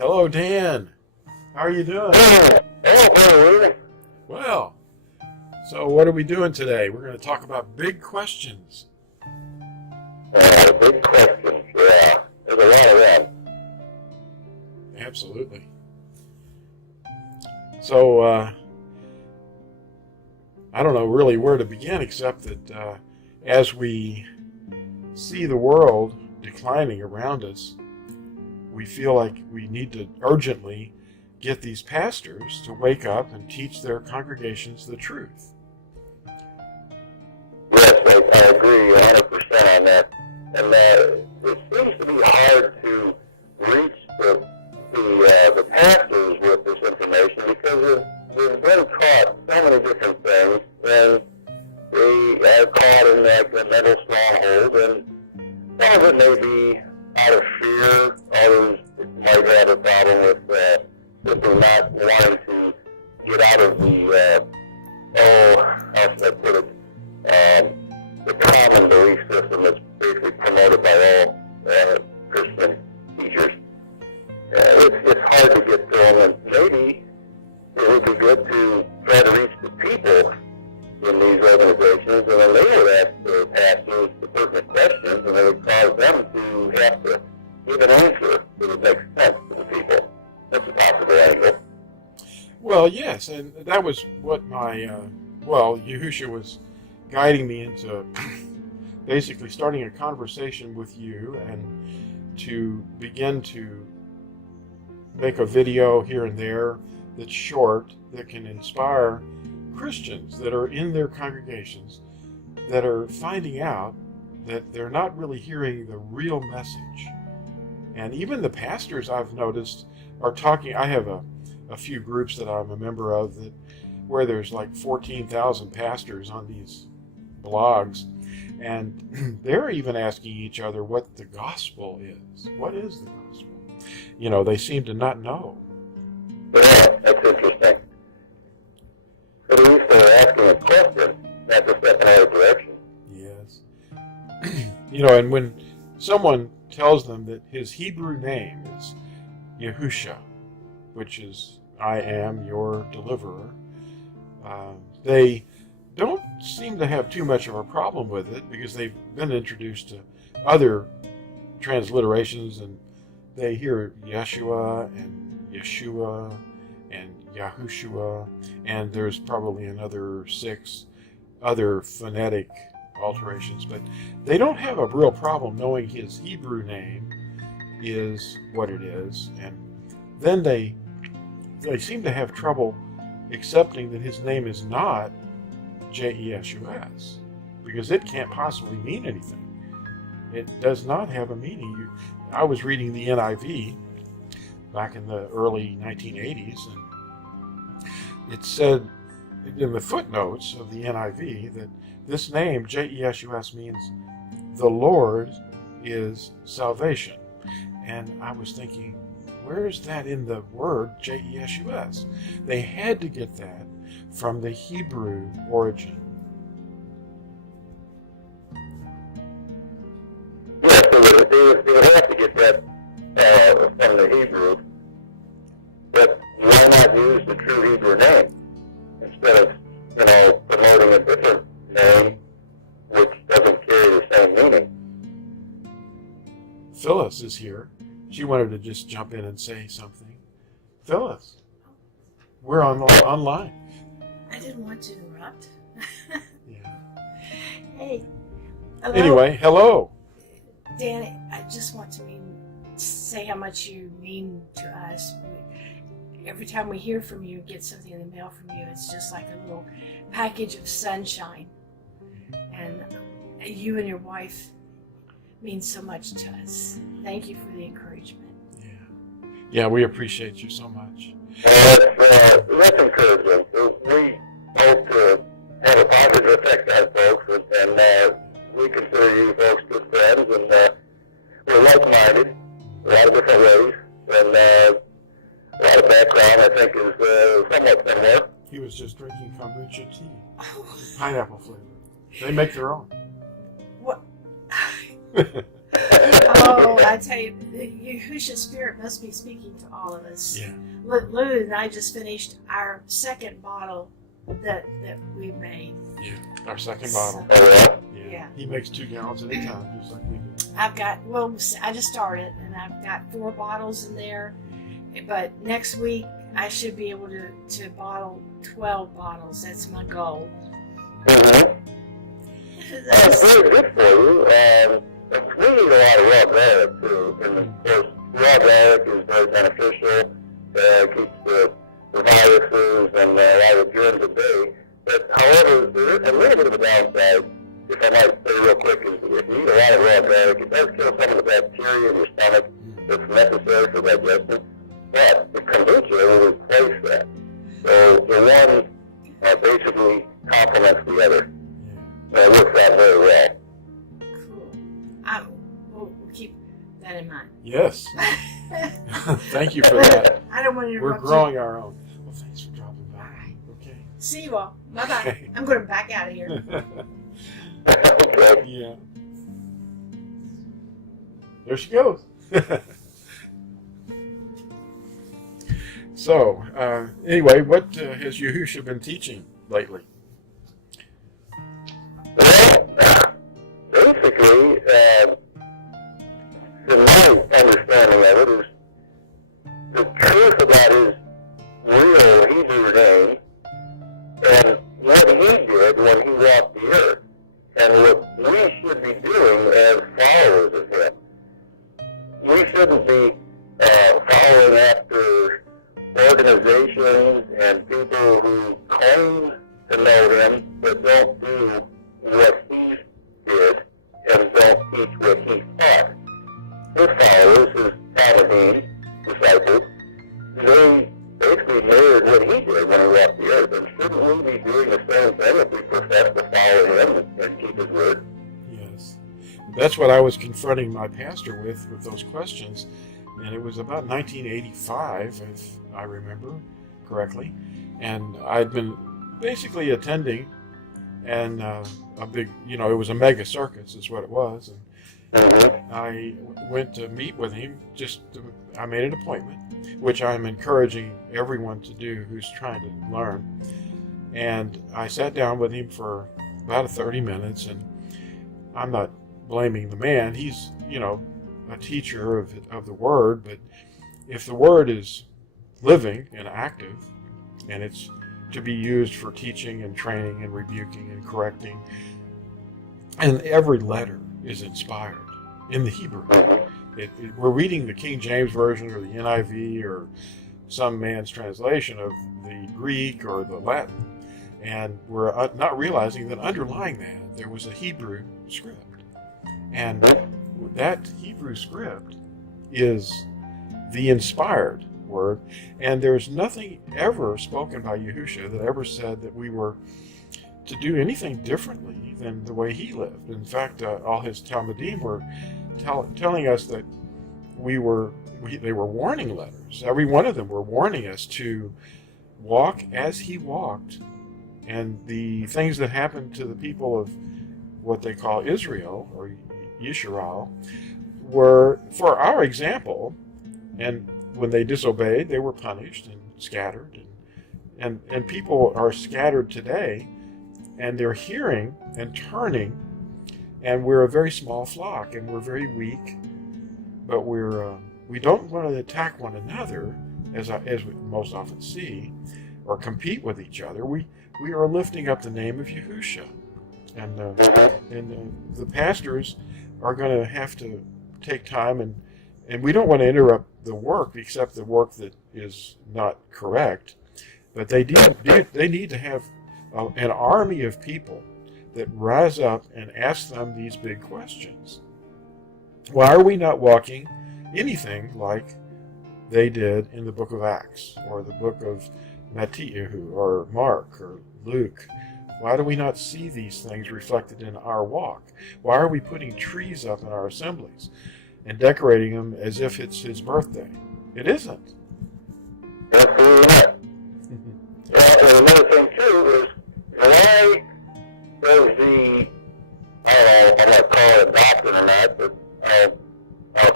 Hello, Dan. How are you doing? Oh, Well, so what are we doing today? We're going to talk about big questions. big questions, yeah. There's a lot of them. Absolutely. So, I don't know really where to begin except that as we see the world declining around us, we feel like we need to urgently get these pastors to wake up and teach their congregations the truth. Yes, I agree 100% on that. And it seems to be hard to reach the pastors with this information because they've been taught so many different things, and they are caught in that mental stronghold, and some of it may be out of fear. Others might have a problem with simply not wanting to get out of the, how should I put it, the common belief system that's basically promoted by all Christian teachers. It's hard to get to them, and maybe it would be good to try to reach the people in these organizations, and then they would ask the pastors the pertinent questions, and it would cause them to have to give an answer that would make sense to the people. That's a possible angle. Well, yes, and that was what my, Yahusha was guiding me into basically starting a conversation with you and to begin to make a video here and there that's short, that can inspire Christians that are in their congregations that are finding out that they're not really hearing the real message. And even the pastors, I've noticed, are talking. I have a few groups that I'm a member of that where there's like 14,000 pastors on these blogs, and they're even asking each other what the gospel is. What is the gospel? You know, they seem to not know. Yeah, that's interesting. At least they're asking a question, not just stepping out of direction. Yes. You know, and when someone tells them that his Hebrew name is Yahusha, which is I am your deliverer, they don't seem to have too much of a problem with it because they've been introduced to other transliterations, and they hear Yeshua and Yeshua and Yahushua, and there's probably another 6 other phonetic alterations, but they don't have a real problem knowing his Hebrew name is what it is, and then they seem to have trouble accepting that his name is not J-E-S-U-S, because it can't possibly mean anything. It does not have a meaning. I was reading the NIV back in the early 1980s, and it said in the footnotes of the NIV that this name, J-E-S-U-S, means the Lord is salvation. And I was thinking, where is that in the word J-E-S-U-S? They had to get that from the Hebrew origin. Yeah, so they would have to get that from the Hebrew, but why not use the true Hebrew name instead of, promoting a different name which doesn't carry the same meaning? Phyllis is here. She wanted to just jump in and say something. Phyllis, we're online. I didn't want to interrupt. Yeah. Hey. Hello. Anyway, hello. Danny, I just want to say how much you mean to us. Every time we hear from you, get something in the mail from you, it's just like a little package of sunshine. And you and your wife mean so much to us. Thank you for the encouragement. Yeah, we appreciate you so much. That's encouraging. We hope to have a positive effect on folks, and we consider you folks good friends, and we're like-minded in a lot of different ways, and a lot of background, I think, is somewhat similar. He was just drinking kombucha tea, pineapple flavor. They make their own. What? Oh, I tell you, the Yahusha's spirit must be speaking to all of us. Yeah. Lou and I just finished our second bottle that we made. Yeah. Our second bottle. Yeah. He makes 2 gallons at a time, just like we do. I just started, and I've got 4 bottles in there. But next week, I should be able to bottle 12 bottles. That's my goal. That's very good for you. We need a lot of raw garlic too. And of course, raw garlic is very beneficial. Keeps the viruses and a lot of germs at bay. But however, there is a little bit of a downside, if I might say real quick, is if you eat a lot of raw garlic, it does kill some of the bacteria in your stomach that's necessary for digestion. But the kombucha will replace that. So the one basically complements the other. It works out very well. Cool. We'll keep that in mind. Yes. Thank you for that. I don't want to interrupt We're growing our own. Well, thanks for dropping by. All right. Okay. See you all. Bye-bye. Okay. I'm going to back out of here. Okay. Yeah. There she goes. So, anyway, what has Yahusha been teaching lately? Well, basically, in my understanding of it, is the truth about his real Hebrew name and what he did when he walked the earth, and what we should be doing as followers of him. We shouldn't be following after organizations and people who claim to know him but don't do what he did and don't teach what he taught. His followers, his paganism disciples, they basically mirrored what he did when he walked the earth. And shouldn't we be doing the same thing if we profess to follow him and keep his word? Yes. That's what I was confronting my pastor with those questions. And it was about 1985, if I remember correctly. And I'd been basically attending and a big, it was a mega circus is what it was. And I went to meet with him. I made an appointment, which I'm encouraging everyone to do who's trying to learn. And I sat down with him for about 30 minutes, and I'm not blaming the man. He's, a teacher of the Word, but if the Word is living and active, and it's to be used for teaching and training and rebuking and correcting, and every letter is inspired in the Hebrew. We're reading the King James Version or the NIV or some man's translation of the Greek or the Latin, and we're not realizing that underlying that there was a Hebrew script. And that Hebrew script is the inspired word, and there's nothing ever spoken by Yahusha that ever said that we were to do anything differently than the way he lived. In fact, all his Talmudim were telling us that they were warning letters. Every one of them were warning us to walk as he walked, and the things that happened to the people of what they call Israel or Yisrael were for our example, and when they disobeyed, they were punished and scattered, and people are scattered today, and they're hearing and turning, and we're a very small flock, and we're very weak, but we don't want to attack one another, as we most often see, or compete with each other. We are lifting up the name of Yahusha, and the pastors are going to have to take time, and we don't want to interrupt the work, except the work that is not correct. But they need to have an army of people that rise up and ask them these big questions. Why are we not walking anything like they did in the book of Acts or the book of Matthew or Mark or Luke? Why do we not see these things reflected in our walk? Why are we putting trees up in our assemblies and decorating them as if it's his birthday? It isn't. Absolutely not. And another thing too is why does I'm not calling it doctrine or not, but I'll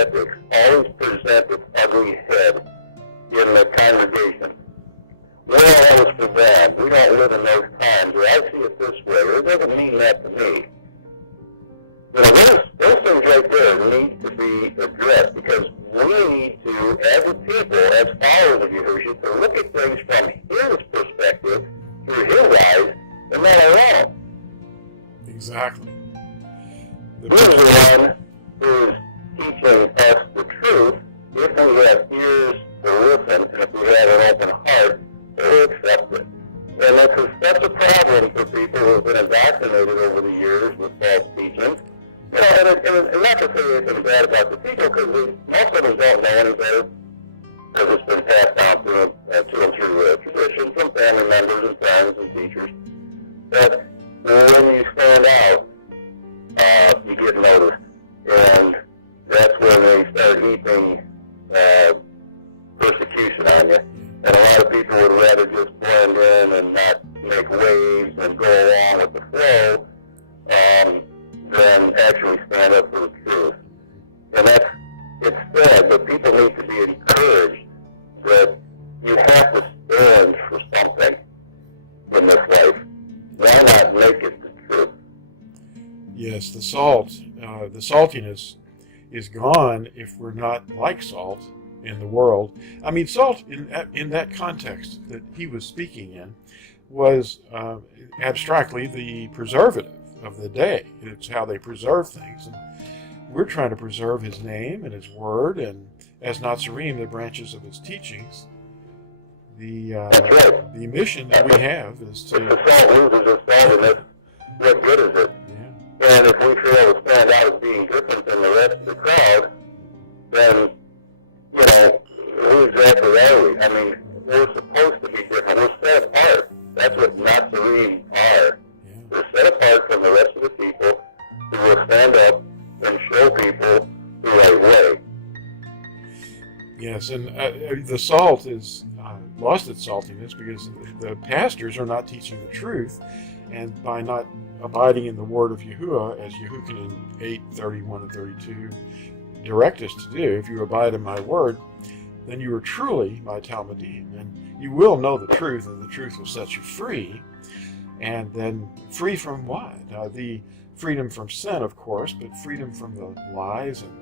ethics always present its ugly head in the congregation. We're all for bad. We don't live in those times. Or I see it this way. It doesn't mean that to me. Those things right there need to be addressed because we need to, as a people, as followers of Yahushua, to look at things from his perspective, through his eyes, and not our own. Exactly. He's the one who's teaching us the truth. If we have ears to listen, and if we have an open heart, we'll accept it. And that's a problem for people who have been indoctrinated over the years with false teaching. You know, and not to say anything bad about the people, because most of us don't know any better, because it's been passed down to and through tradition from family members and friends and teachers. But when you stand out, you get noticed, and that's when they start heaping persecution on you. And a lot of people would rather just blend in and not make waves and go along with the flow than actually stand up for the truth. And it's sad, but people need to be encouraged that you have to stand for something in this life. Why not make it the truth? Yes, the saltiness is gone if we're not like salt in the world. I mean, salt in that context that he was speaking in was abstractly the preservative of the day. It's how they preserve things. And we're trying to preserve his name and his word, and as Nazarene, the branches of his teachings. The mission that we have is to... If the salt loses its saltiness, what good is it? Yeah. And if we fail to stand out as being different than the rest of the crowd, then, you know, who exactly are we? I mean, we're supposed to be different. We're set apart. That's what Nazarene are. Yeah. We're set apart from the rest of the people who will stand up and show people the right way. Yes, and the salt is lost its saltiness because the pastors are not teaching the truth, and by not abiding in the word of Yahuwah, as Yehukin in 8:31 and 32 direct us to do, if you abide in my word, then you are truly my Talmudim, and you will know the truth, and the truth will set you free. And then free from what? The freedom from sin, of course, but freedom from the lies and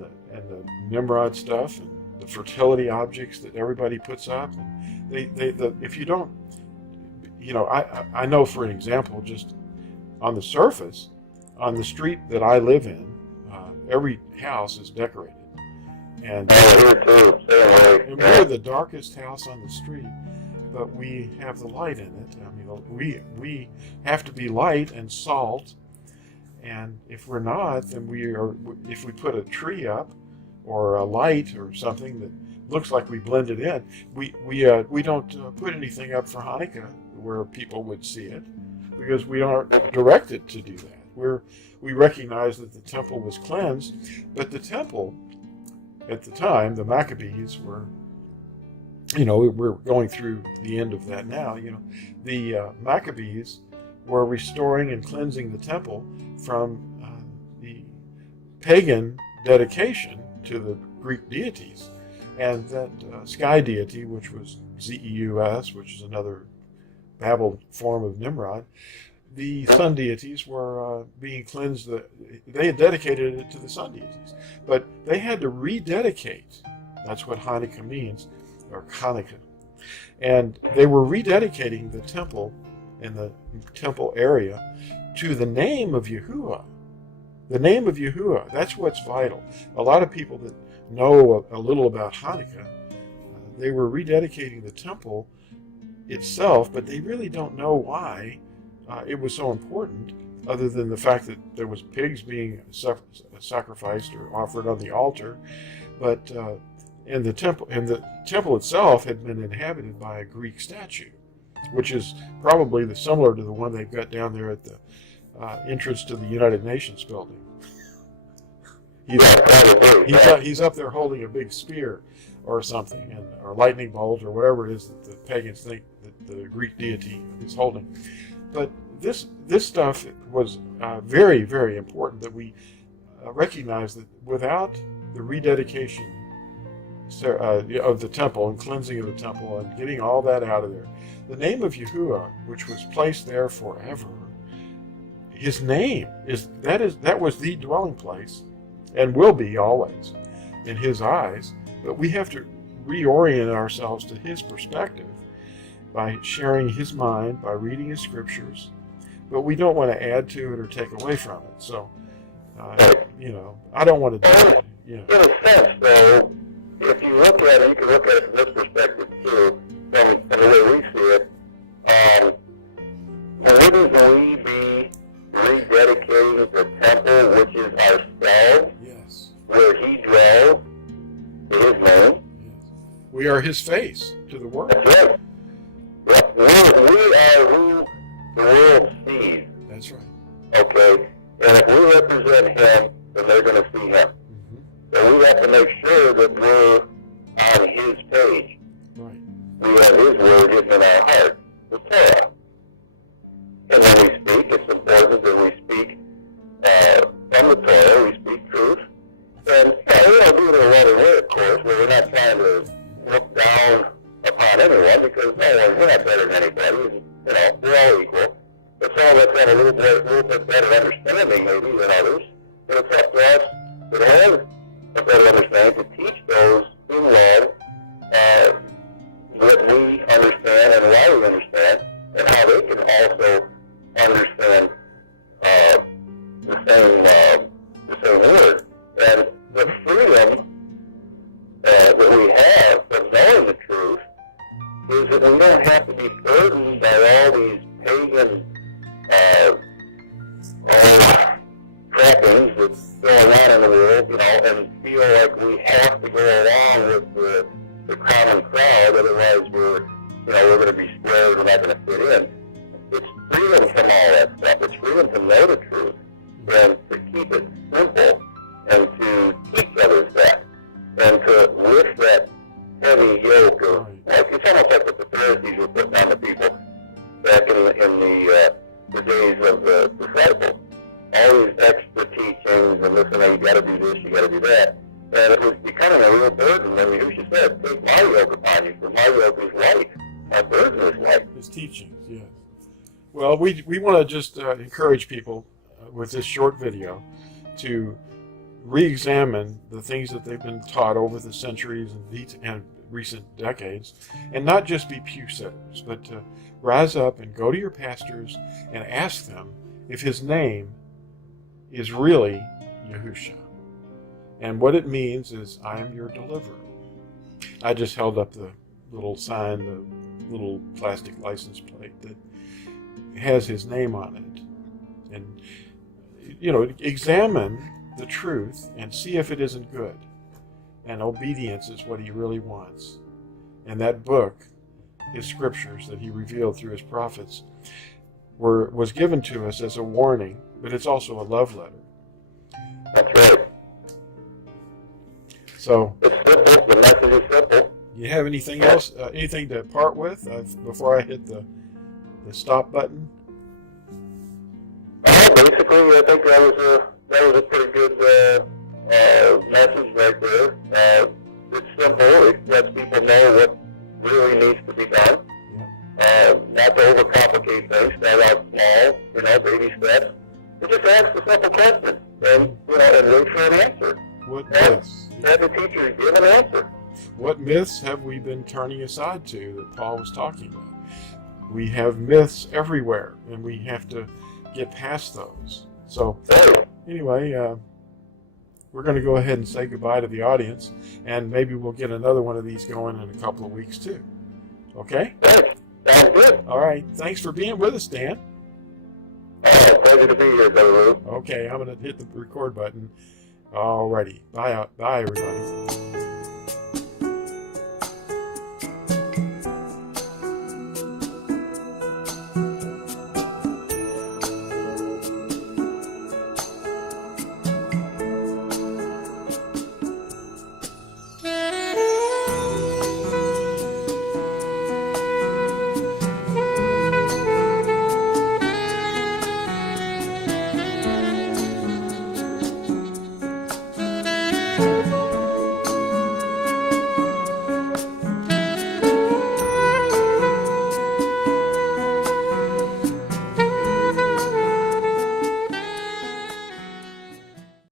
the Nimrod stuff and the fertility objects that everybody puts up. And if you don't, you know, I know, for an example, just on the surface, on the street that I live in, every house is decorated. And we're the darkest house on the street, but we have the light in it. I mean, we have to be light and salt, and if we're not, then if we put a tree up or a light or something that looks like we blended in, we don't put anything up for Hanukkah where people would see it, because we aren't directed to do that. We recognize that the temple was cleansed, but the temple at the time, the Maccabees were, you know, we're going through the end of that now, you know, the Maccabees were restoring and cleansing the temple from the pagan dedication to the Greek deities. And that sky deity, which was Zeus, which is another Babel form of Nimrod, the sun deities were being cleansed. They had dedicated it to the sun deities, but they had to rededicate. That's what Hanukkah means, or Hanukkah. And they were rededicating the temple and the temple area to the name of Yahuwah. The name of Yahuwah, that's what's vital. A lot of people that know a little about Hanukkah, they were rededicating the temple itself, but they really don't know why it was so important, other than the fact that there was pigs being sacrificed or offered on the altar. But and the temple itself had been inhabited by a Greek statue, which is probably similar to the one they've got down there at the entrance to the United Nations building. He's up there holding a big spear or something, or lightning bolt, or whatever it is that the pagans think that the Greek deity is holding. But this stuff was very, very important, that we recognize that without the rededication of the temple and cleansing of the temple and getting all that out of there, the name of Yahuwah, which was placed there forever, his name that was the dwelling place and will be always in his eyes. But we have to reorient ourselves to his perspective by sharing his mind, by reading his scriptures. But we don't want to add to it or take away from it. So, I don't want to do it. In a sense, though, if you look at it, you can look at it from this perspective too, from the way we see it. Wouldn't we be rededicating the temple, which is ourselves, Yes. where he dwells, to his name? Yes. We are his face to the world. That's right. We are who the world sees. That's right. Okay? And if we represent him, then they're going to see him. Mm-hmm. So we have to make sure that we're on his page. Right. We have his word hidden in our heart, the Torah. And when we speak, it's important that we speak from the Torah, we speak truth. And we don't do it in a loving way, of course, where we're not trying to look down upon anyone, because we're not better than anybody. We're all equal. But some of us have a little bit better understanding, maybe, than others. But it's up to us that have a better understanding to teach those in love what we understand and why we understand, and how they can also understand the same word. And the freedom that we have from knowing the truth is that we don't have to be burdened by all these pagan trappings that's going on in the world, and feel like we have to go along with the common crowd, otherwise we're going to be scared, we're not going to fit in. It's freedom from all that stuff. It's freedom to know the truth and to keep it simple and to teach others that and to lift that heavy yoke of, it's almost like what the Pharisees were putting on the people back in the days of the disciples. All these extra teachings and listen, you got to do this, you got to do that. And it was becoming a real burden. I mean, who should say, take my yoke upon you, for my yoke is light. My burden is light. His teachings, yes. Well, we want to just encourage people with this short video to re-examine the things that they've been taught over the centuries and recent decades, and not just be pew-sitters, but to rise up and go to your pastors and ask them if his name is really Yahusha. And what it means is, I am your deliverer. I just held up the little sign, the little plastic license plate that has his name on it. And, examine the truth and see if it isn't good. And obedience is what he really wants. And that book, his scriptures that he revealed through his prophets, was given to us as a warning, but it's also a love letter. That's right. So, it's simple. The message is simple. You have anything else, anything to part with before I hit the stop button? Basically, I think that was a pretty good message right there. It's simple. It lets people know what really needs to be done. Not to overcomplicate things. Start out small, baby steps. But just ask the simple question, and wait for an answer. What myths? Have the teacher give an answer. What myths have we been turning aside to that Paul was talking about? We have myths everywhere, and we have to get past those. So, anyway, we're going to go ahead and say goodbye to the audience, and maybe we'll get another one of these going in a couple of weeks too. Okay? Sounds good. All right. Thanks for being with us, Dan. Pleasure to be here, Brother Lew. Okay, I'm going to hit the record button. Alrighty. Bye, everybody. Amen.